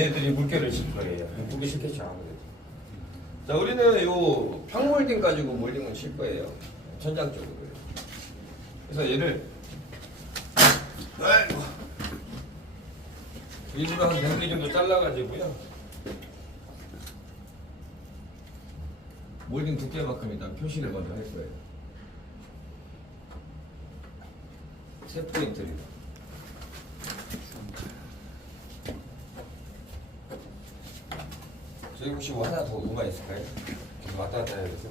얘들이 물결을 칠 거예요. 보기 싫겠죠, 아무래도. 자, 우리는 요 평몰딩 가지고 몰딩을 칠 거예요. 천장 쪽으로. 그래서 얘를 아이고, 일부러 한 100mm 정도 잘라가지고요. 몰딩 두께만큼 일단 표시를 먼저 할 거예요. 세 포인트를. 저희 혹시 뭐 하나 더 뭐가 있을까요? 계속 왔다 갔다 해야 돼서.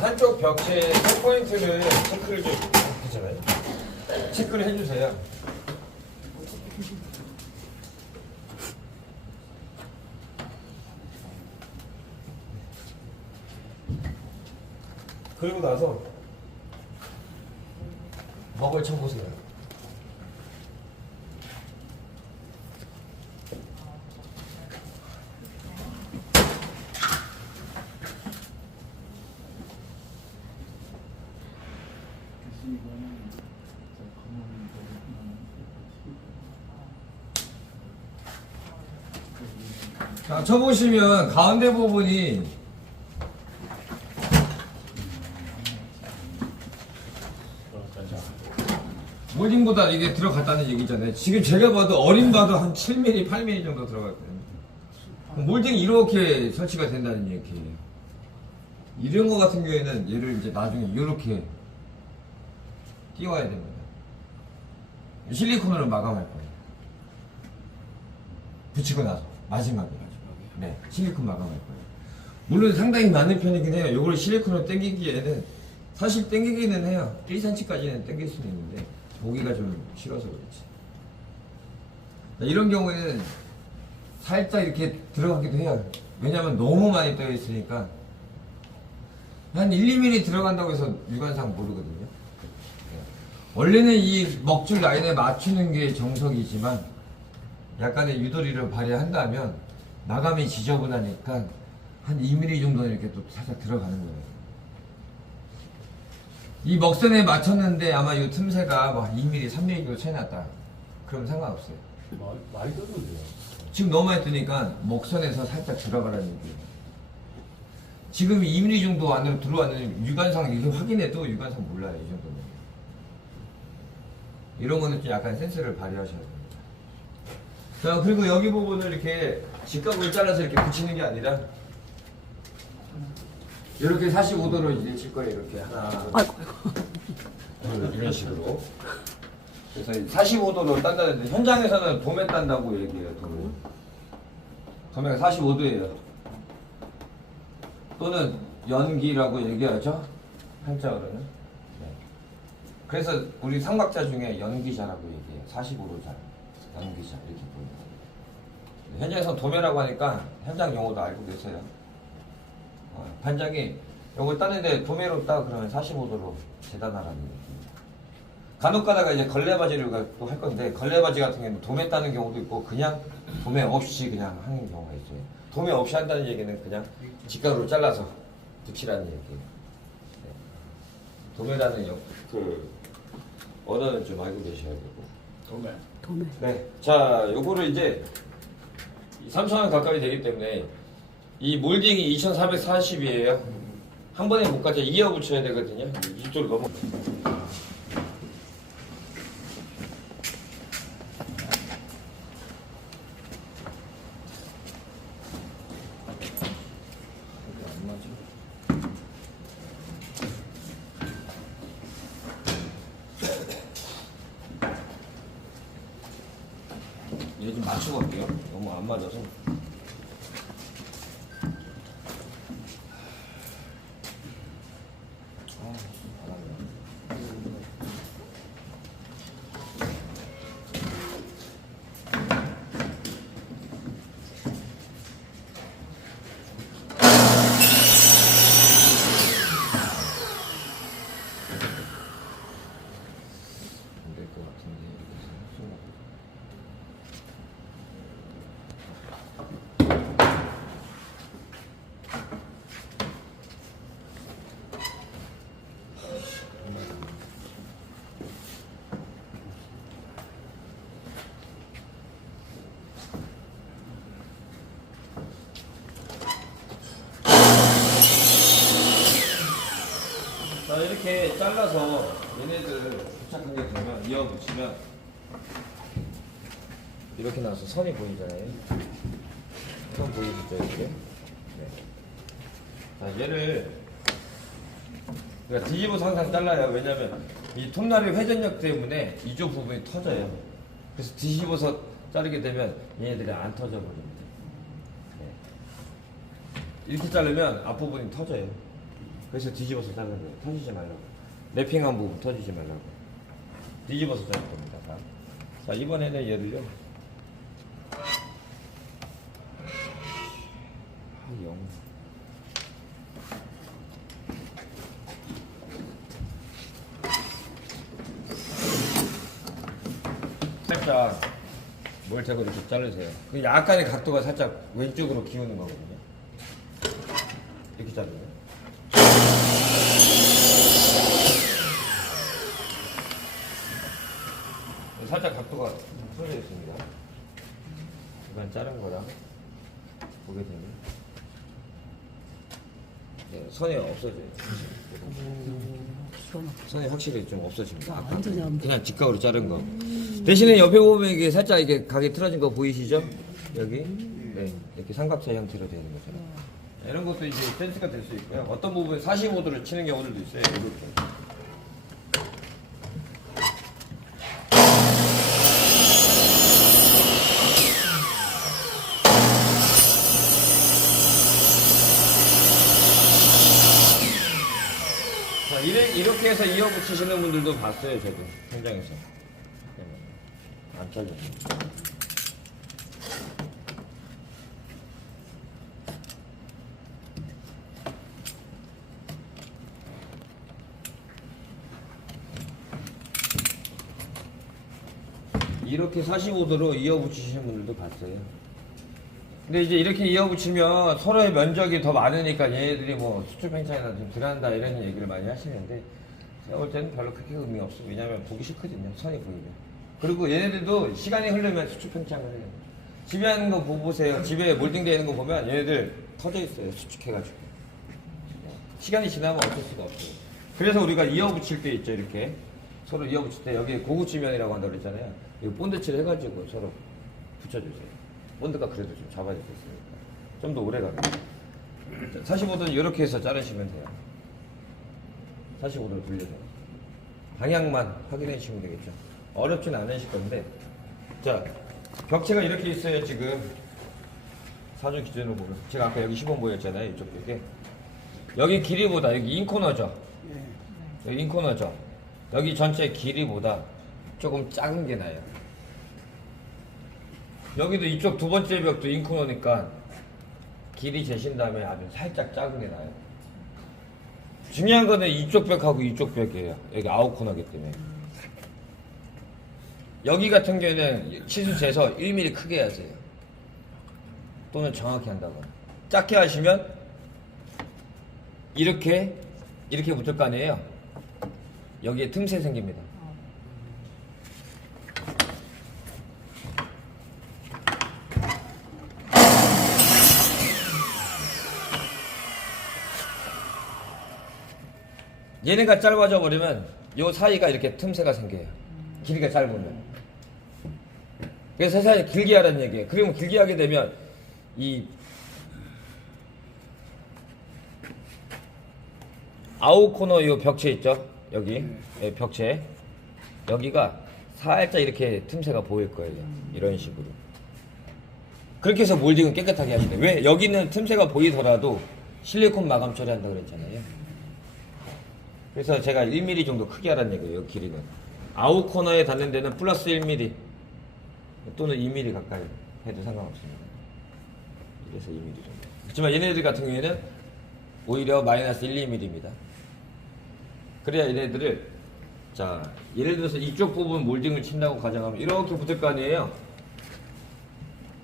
한쪽 벽체 세 포인트를 체크를 좀 하잖아요. 체크를 해주세요. 그리고 나서 먹을 쳐보세요. 자, 쳐보시면 가운데 부분이 몰딩보다 이게 들어갔다는 얘기잖아요. 지금 제가 봐도 어린 봐도 한 7mm, 8mm 정도 들어갔거든요. 몰딩이 이렇게 설치가 된다는 얘기예요. 이런 거 같은 경우에는 얘를 이제 나중에 이렇게 띄워야 됩니다. 실리콘으로 마감할 거예요. 붙이고 나서 마지막에. 네, 실리콘 마감할 거예요. 물론 상당히 많은 편이긴 해요. 요걸 실리콘으로 당기기에는 사실 당기기는 해요. 1cm까지는 당길 수는 있는데 보기가 좀 싫어서 그렇지. 이런 경우에는 살짝 이렇게 들어가기도 해요. 왜냐면 너무 많이 떠 있으니까 한 1, 2mm 들어간다고 해서 육안상 모르거든요. 원래는 이 먹줄 라인에 맞추는 게 정석이지만 약간의 유도리를 발휘한다면 마감이 지저분하니까 한 2mm 정도는 이렇게 또 살짝 들어가는 거예요. 이 먹선에 맞췄는데 아마 이 틈새가 막 2mm, 3mm 정도 차이 났다. 그럼 상관없어요. 많이 떴는데요. 지금 너무 많이 뜨니까 먹선에서 살짝 들어가라는 얘기예요. 지금 2mm 정도 안으로 들어왔는데 육안상 이렇게 확인해도 육안상 몰라요. 이 정도면. 이런 거는 좀 약간 센스를 발휘하셔야 됩니다. 자, 그리고 여기 부분을 이렇게 직각으로 잘라서 이렇게 붙이는 게 아니라 이렇게 45도로 이제 칠 거예요. 이렇게 하나, 이런 식으로. 그래서 45도로 딴다는데 현장에서는 도매 딴다고 얘기해요. 도매가 45도예요. 또는 연기라고 얘기하죠. 한자어로는. 네. 그래서 우리 삼각자 중에 연기자라고 얘기해요. 45도자, 연기자 이렇게 보입니다. 현장에서 도매라고 하니까 현장 용어도 알고 계세요. 반장이 요걸 따는데 도매로 따 그러면 45도로 재단하라는 얘기입니다. 간혹 가다가 이제 걸레바지를 또 할 건데 걸레바지 같은 경우는 도매 따는 경우도 있고 그냥 도매 없이 그냥 하는 경우가 있어요. 도매 없이 한다는 얘기는 그냥 직각으로 잘라서 붙이라는 얘기예요. 네. 도매라는 그 언어는 좀 알고 계셔야 되고. 도매. 네. 자, 요거를 이제 3,000원 가까이 되기 때문에 이 몰딩이 2,440이에요. 한 번에 못 가져 이어 붙여야 되거든요. 이쪽으로 넘어. 얘 좀 맞추고 갈게요. 너무 안 맞아서. 자, 이렇게 잘라서 얘네들 부착한 게 되면 이어 붙이면 이렇게 나와서 선이 보이잖아요. 선 보이시죠, 이렇게? 네. 자, 얘를 그러니까 뒤집어서 항상 잘라요. 왜냐면 이 톱날의 회전력 때문에 이쪽 부분이 터져요. 그래서 뒤집어서 자르게 되면 얘네들이 안 터져 버립니다. 네. 이렇게 자르면 앞부분이 터져요. 그래서 뒤집어서 자르는 거예요. 터지지 말라고. 랩핑한 부분 터지지 말라고. 뒤집어서 자를 겁니다. 자, 이번에는 얘를요. 영. 살짝 뭘 대고 이렇게 자르세요. 그 약간의 각도가 살짝 왼쪽으로 기우는 거거든요. 이렇게 자르면. 살짝 각도가 틀어져 있습니다. 이번 자른 거랑 보게 되면 네, 선이 없어져요. 선이 확실히 좀 없어집니다. 그냥 직각으로 자른 거. 대신에 옆에 보면 이게 살짝 이게 각이 틀어진 거 보이시죠? 여기 네, 이렇게 삼각자 형태로 되는 거죠. 이런 것도 이제 센스가 될 수 있고요. 어떤 부분에 45도를 치는 경우들도 있어요. 이렇게. 이렇게 해서 이어 붙이시는 분들도 봤어요, 저도 현장에서. 안 잘려요. 이렇게 45도로 이어 붙이시는 분들도 봤어요. 근데 이제 이렇게 이어 붙이면 서로의 면적이 더 많으니까 얘네들이 뭐 수출 팽창이나 좀 덜한다 이런 얘기를 많이 하시는데 제가 볼 때는 별로 그렇게 의미 없어요. 왜냐면 보기 싫거든요. 선이 보이면. 그리고 얘네들도 시간이 흐르면 수출 팽창을 해요. 집에 하는 거 보세요. 집에 몰딩되어 있는 거 보면 얘네들 터져 있어요. 수축해가지고. 시간이 지나면 어쩔 수가 없어요. 그래서 우리가 이어 붙일 때 있죠. 이렇게 서로 이어 붙일 때 여기 고구치면이라고 한다고 그랬잖아요. 이거 본드칠 해가지고 서로 붙여주세요. 본드가 그래도 좀 잡아줄 수 있으니까 좀 더 오래 가게. 45도는 이렇게 해서 자르시면 돼요. 45도로 돌려서 방향만 확인해 주시면 되겠죠. 어렵진 않으실 건데. 자, 벽체가 이렇게 있어요. 지금 사주 기준으로 보면 제가 아까 여기 10원 보였잖아요. 이쪽 벽에 여기 길이보다 여기 인코너죠. 여기 인코너죠. 여기 전체 길이보다 조금 작은 게 나요. 여기도 이쪽 두 번째 벽도 인코너니까 길이 재신 다음에 아주 살짝 작은 게 나요. 중요한 거는 이쪽 벽하고 이쪽 벽이에요. 여기 아웃코너기 때문에. 여기 같은 경우에는 치수 재서 1mm 크게 하세요. 또는 정확히 한다거나. 작게 하시면 이렇게 붙을 거 아니에요. 여기에 틈새 생깁니다. 얘네가 짧아져 버리면 요 사이가 이렇게 틈새가 생겨요. 길이가 짧으면. 그래서 사실 길게 하라는 얘기예요. 그러면 길게 하게 되면 이 아웃코너 요 벽체 있죠? 여기 네, 벽체 여기가 살짝 이렇게 틈새가 보일 거예요. 이런 식으로. 그렇게 해서 몰딩은 깨끗하게 하시네. 왜? 여기는 틈새가 보이더라도 실리콘 마감 처리한다고 그랬잖아요. 그래서 제가 1mm 정도 크게 하라는 얘기예요. 길이는 아웃 코너에 닿는 데는 플러스 1mm 또는 2mm 가까이 해도 상관없습니다. 그래서 2mm 정도. 하지만 얘네들 같은 경우에는 오히려 마이너스 1, 2mm입니다. 그래야 얘네들을 자 예를 들어서 이쪽 부분 몰딩을 친다고 가정하면 이렇게 붙을 거 아니에요.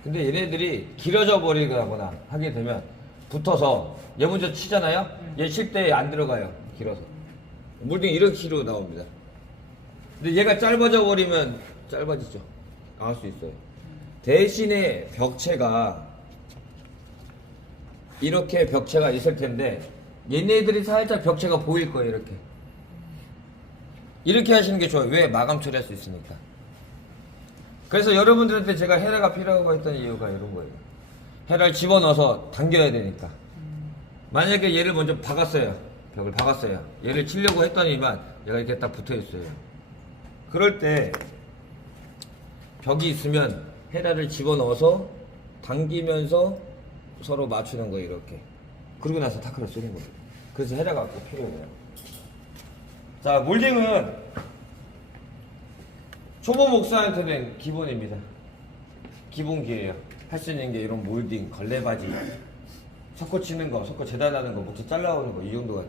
근데 얘네들이 길어져 버리거나 하게 되면 붙어서 얘 먼저 치잖아요. 얘 칠 때 안 들어가요. 길어서 몰딩이 이런 식으로 나옵니다. 근데 얘가 짧아져 버리면 짧아지죠. 나올 수 있어요. 대신에 벽체가 이렇게 벽체가 있을 텐데 얘네들이 살짝 벽체가 보일 거예요. 이렇게 이렇게 하시는 게 좋아요. 왜? 마감 처리할 수 있으니까. 그래서 여러분들한테 제가 헤라가 필요하고 했던 이유가 이런 거예요. 헤라를 집어넣어서 당겨야 되니까. 만약에 얘를 먼저 박았어요. 벽을 박았어요. 얘를 치려고 했더니만 얘가 이렇게 딱 붙어 있어요. 그럴 때 벽이 있으면 헤라를 집어넣어서 당기면서 서로 맞추는 거예요. 이렇게. 그러고 나서 타크를 쏘는 거예요. 그래서 헤라가 꼭 필요해요. 자, 몰딩은 초보 목사한테는 기본입니다. 기본기예요. 할 수 있는 게 이런 몰딩, 걸레바지, 석고 치는 거, 석고 재단하는 거, 목재 잘라오는 거, 이 정도가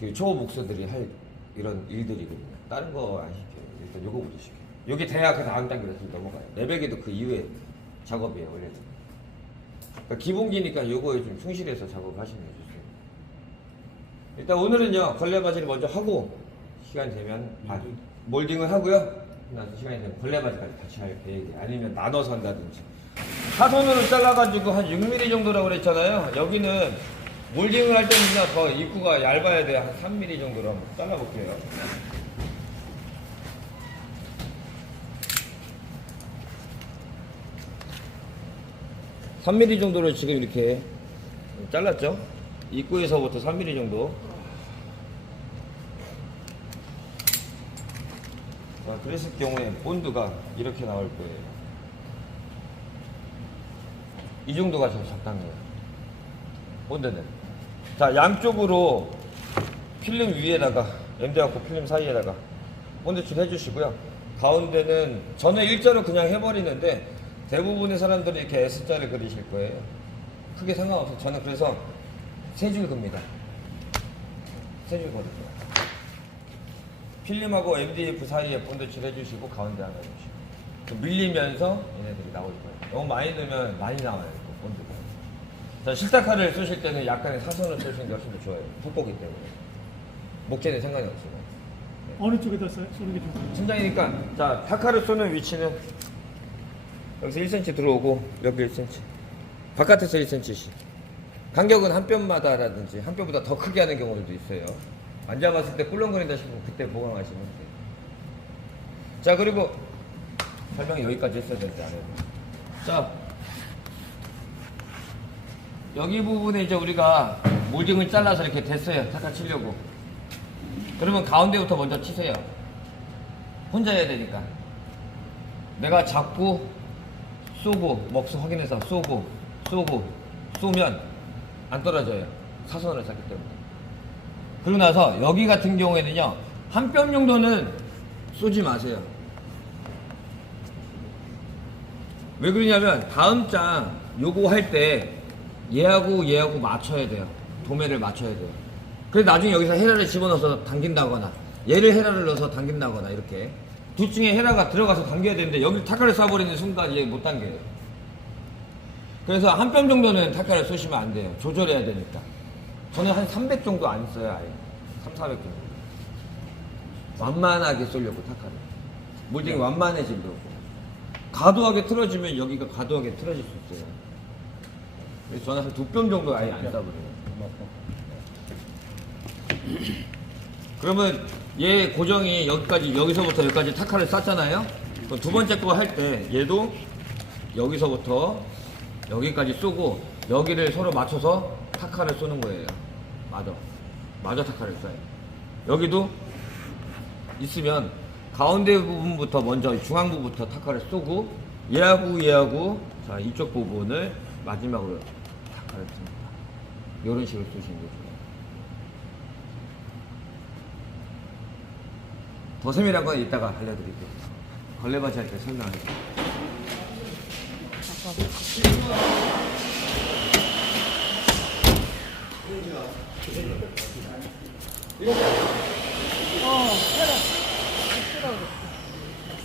그 초보 목사들이 할 이런 일들이거든요. 다른 거 안 시켜요. 일단 요거부터 시켜요. 요게 돼야 그 다음 단계로 넘어가요. 레벨기도 그 이후에 작업이에요, 원래는. 그러니까 기본기니까 요거에 좀 충실해서 작업하시면 좋습니다. 일단 오늘은요, 걸레바지를 먼저 하고, 시간 되면 몰딩을 하고요. 나서 시간이 되면 걸레바지까지 같이 할 계획이 아니면 나눠서 한다든지. 사선으로 잘라가지고 한 6mm 정도라고 그랬잖아요. 여기는 몰딩을 할 때는 더 입구가 얇아야 돼요. 한 3mm 정도로 한번 잘라볼게요. (3mm) 정도를 지금 이렇게 잘랐죠. 입구에서부터 3mm 정도. 자, 그랬을 경우에 본드가 이렇게 나올 거예요. 이 정도가 제일 적당해요. 본드는. 자, 양쪽으로 필름 위에다가 MD하고 필름 사이에다가 본드 칠 해주시고요. 가운데는 저는 일자로 그냥 해버리는데 대부분의 사람들이 이렇게 S자를 그리실 거예요. 크게 상관없어요. 저는 그래서 세 줄 긋니다. 세 줄 거든요. 필름하고 MDF 사이에 본드 칠 해주시고 가운데 하나 해주시고 밀리면서 얘네들이 나올 거예요. 너무 많이 넣으면 많이 나와요. 본드가. 자, 실타카를 쏘실 때는 약간의 사선을 쏘시는 게 훨씬 더 좋아요. 속보기 때문에. 목재는 상관이 없어요. 네. 어느 쪽에다 쏘는 게 좋을까요? 천장이니까, 자, 타카를 쏘는 위치는 여기서 1cm 들어오고 여기 1cm. 바깥에서 1cm씩. 간격은 한 뼘마다라든지 한 뼘보다 더 크게 하는 경우도 있어요. 앉아봤을 때 꿀렁거린다 싶으면 그때 보강하시면 돼요. 자, 그리고 설명이 여기까지 했어야 되는데 안 해도. 자, 여기 부분에 이제 우리가 몰딩을 잘라서 이렇게 됐어요. 타카 치려고. 그러면 가운데부터 먼저 치세요. 혼자 해야 되니까. 내가 잡고 쏘고 먹수 확인해서 쏘고 쏘면 안 떨어져요. 사선을 쐈기 때문에. 그러고 나서 여기 같은 경우에는요, 한 뼘 정도는 쏘지 마세요. 왜 그러냐면 다음 장 요거 할 때 얘하고 맞춰야 돼요. 도매를 맞춰야 돼요. 그래서 나중에 여기서 헤라를 집어넣어서 당긴다거나 얘를 헤라를 넣어서 당긴다거나 이렇게 둘 중에 헤라가 들어가서 당겨야 되는데 여기 타카를 쏴버리는 순간 얘 못 당겨요. 그래서 한 뼘 정도는 타카를 쏘시면 안 돼요. 조절해야 되니까. 저는 한 300 정도 안 써요. 아예 300, 400 정도. 완만하게 쏘려고 타카를. 몰딩이 완만해지려고. 과도하게 틀어지면 여기가 과도하게 틀어질 수 있어요. 그래서 저는 한 2뼘 정도 아예 안 쏴버려요. 그러면 얘 고정이 여기까지, 여기서부터 여기까지 타카를 쐈잖아요. 그럼 두 번째 거 할 때 얘도 여기서부터 여기까지 쏘고 여기를 서로 맞춰서 타카를 쏘는 거예요. 마저 타카를 쏴요. 여기도 있으면 가운데 부분부터 먼저 중앙 부분부터 타카를 쏘고 얘하고 자, 이쪽 부분을 마지막으로 타카를 씁니다. 이런 식으로 쏘시는 거죠. 더 세밀한 건 이따가 알려드릴게요. 걸레바지 할 때 설명할게요. 해라.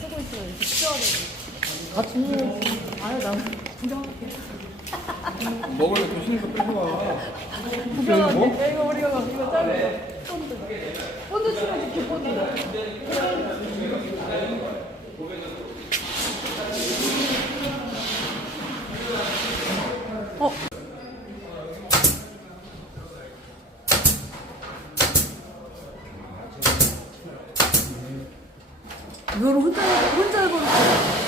쓰고 있으면 이렇게 치워야 되고. 같이. 아유, 나 구경할게. 먹으면 조심히 빼고 와. 구경할게. 이거 우리가 막 이거 짜는 거. 본드 치면 좋게, 본드. 이거는 혼자 해보는 거야.